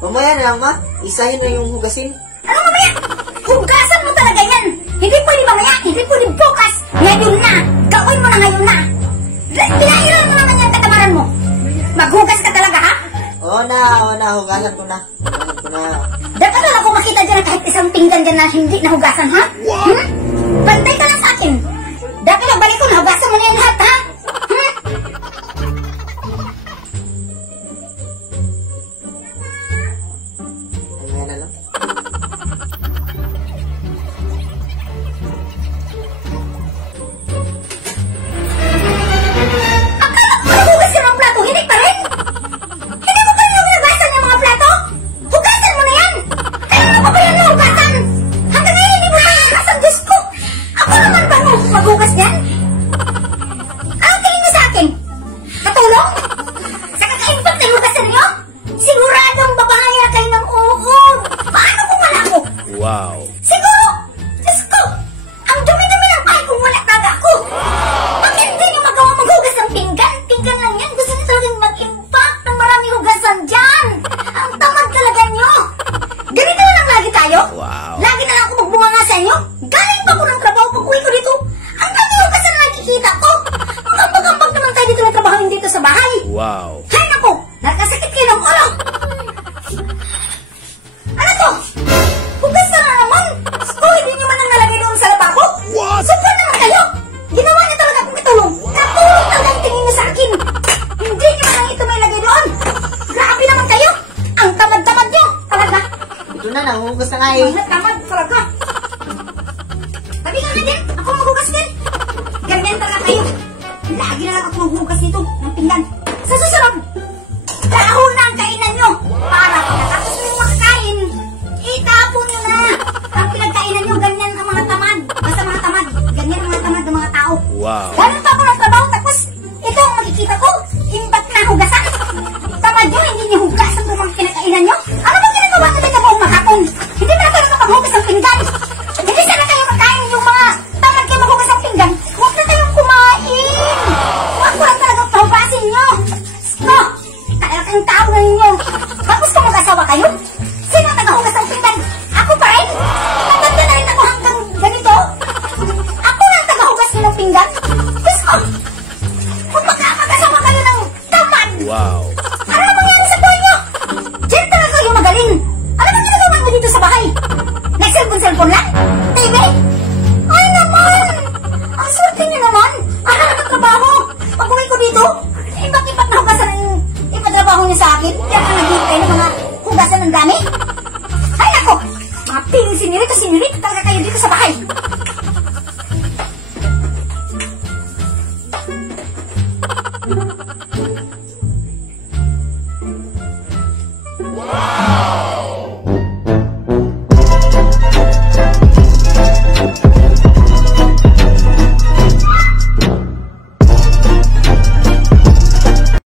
Mamaya na lang, ma. Isahin na yung hugasin. Ano mamaya? Hugasan mo talaga yan. Hindi pwede mamaya, hindi pwede bukas. Ngayon na. Gawin mo na ngayon na. Pinailan mo naman yung katamaran mo. Maghugas ka talaga, ha? Oo na. Hugasan ko na. Dapat lang ako makita dyan kahit isang pinggan dyan na hindi nahugasan, ha? Bantay ka lang sa akin. Dapat lang balik ko, nahugasan mo na yan lahat, ha? Mamaya na lang. Akala ko nahugas yun ang plato, hindi pa rin? Hindi mo pa rin nahugasan yung mga plato? Hugasan mo na yan! Kaya mo pa ba yan nahugasan? Hanggang ngayon hindi mo pa nahugasan, Diyos ko! Ako naman ba maghugas niyan? Ano tingin niyo sa akin? Katulong? Sa kaka-impact na hugasan niyo? Siguradong babahaya kayo ng uhod! Paano kung wala ko? Wow. Siguro! Diyos ko! Ang dumi-dumi ng bahay kung wala taga ko! Bakit hindi niyo magawa maghugas ng pinggan? Pinggan lang yan. Gusto niyo talagang mag-impact ng maraming hugasan dyan! Ang tamad talaga niyo! Ganito na lang lagi tayo? Wow. Lagi na lang ako magbunga nga sa inyo? Galing pa ko ng trabaho pag-uwi ko dito. Ang dami hugasan na nakikita ko! Ang ambag-ambag naman tayo dito nagtrabaho dito sa bahay! Wow. Hay nako! Nakasakit kayo ng ulo! Ano to? Hugas na naman! Sko, hindi nyo man ang nalagay doon sa lababo? What? Super naman kayo! Ginawa niya talaga akong katulong! Katulong talaga ang tingin niyo sa akin! Hindi nyo man ang ito may lagay doon! Grabe naman kayo! Ang tamad-tamad nyo! Talaga! Ito na, nahuhugas na nga eh. Ang tamad talaga! Sabi nga na din! Ako maghugas din! Ganyan talaga kayo! Lagi na lang ako maghugas dito ng pinggan! Sa susunod! Dahon na ang kainan nyo! Para pagkatapos nyo makakain, itapon nyo na! Ang pinagkainan nyo, ganyan ang mga tamad. Basta mga tamad. Ganyan ang mga tamad ng mga tao. Wow. Ganun pa ako ng trabaho, tapos ito ang makikita ko, imbat na hugasan. Tamad nyo, hindi nyo hugasan ng mga pinagkainan nyo. Ano bang ginagawa natin na buong mahapon? Hindi na kayo nakapaghugas ng pinggan. Hindi sana kayo makain yung mga tamad kayo maghugas ng pinggan. Huwag na kayong kumain. Huwag ko lang talagang pahugasin nyo. No! Ang tao na ninyo. Tapos kung mag-asawa kayo, sino ang tagahugas ng pinggan? Ako pa rin? Matanda na rin ako hanggang ganito? Ako lang tagahugas nyo ng pinggan? Diyos ko! Kung mag-asawa kayo ng tamad! Wow. Ano na mangyari sa buhay nyo? Diyan talaga kayo magaling! Ano bang ginagawa mo dito sa bahay? Nag-cellphone lang? TV? Ay naman! Ang swerte nyo naman! Ako nagtatrabaho! Pag-uwi ko dito, iba't-iba't na hugasan ng ipatrabaho niyo sa akin. Kaya ka naghihintay ng mga hugasan ng dami. Ay nako! Mga ping sinirito talaga kayo dito sa bahay.